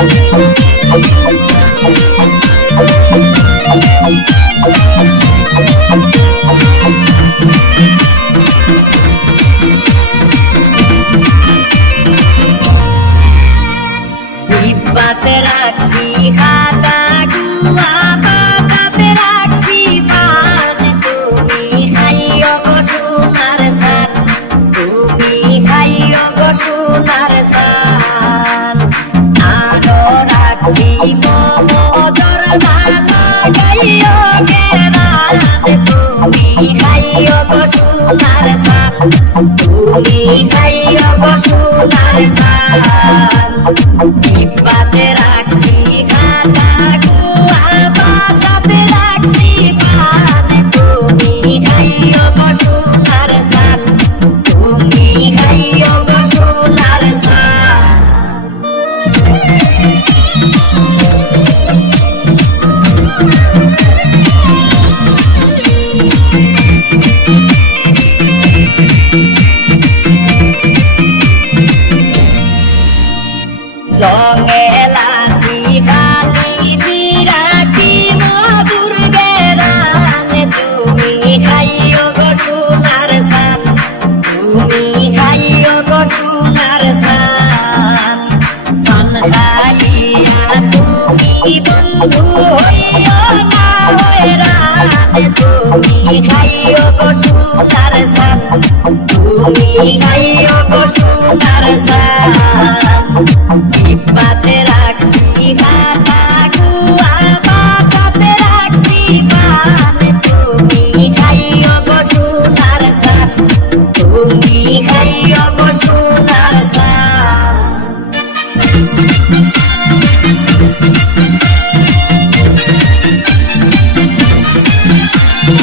Thank you. যাইও কেরালাতে তুমি খাইও গো সোনার সাত তুমি খাইও গো সোনার সাত তুমি খাইও গো সুতার সান তুমি খাইও গো সুতার সান পাতে রাখছি হাতা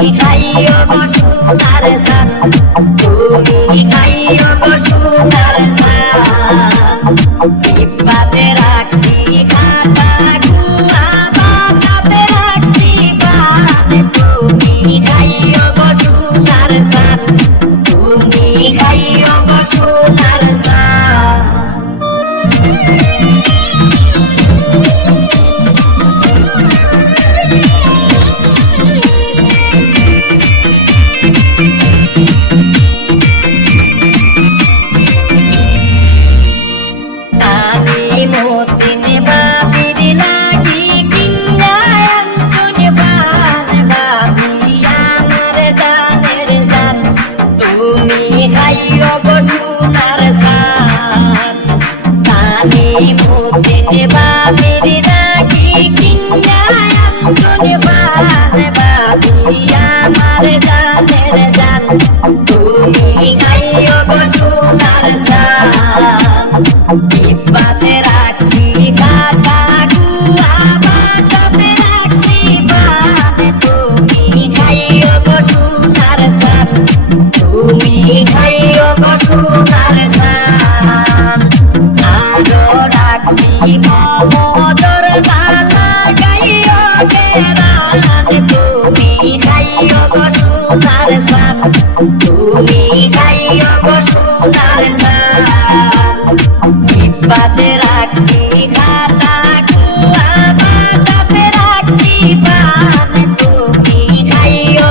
তুমি খাইও বসু তার সার। তুমি খাইও বসু मेरी रागी किंगा अपने बार बाबिया मार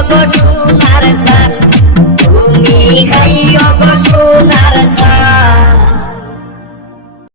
Go shoot.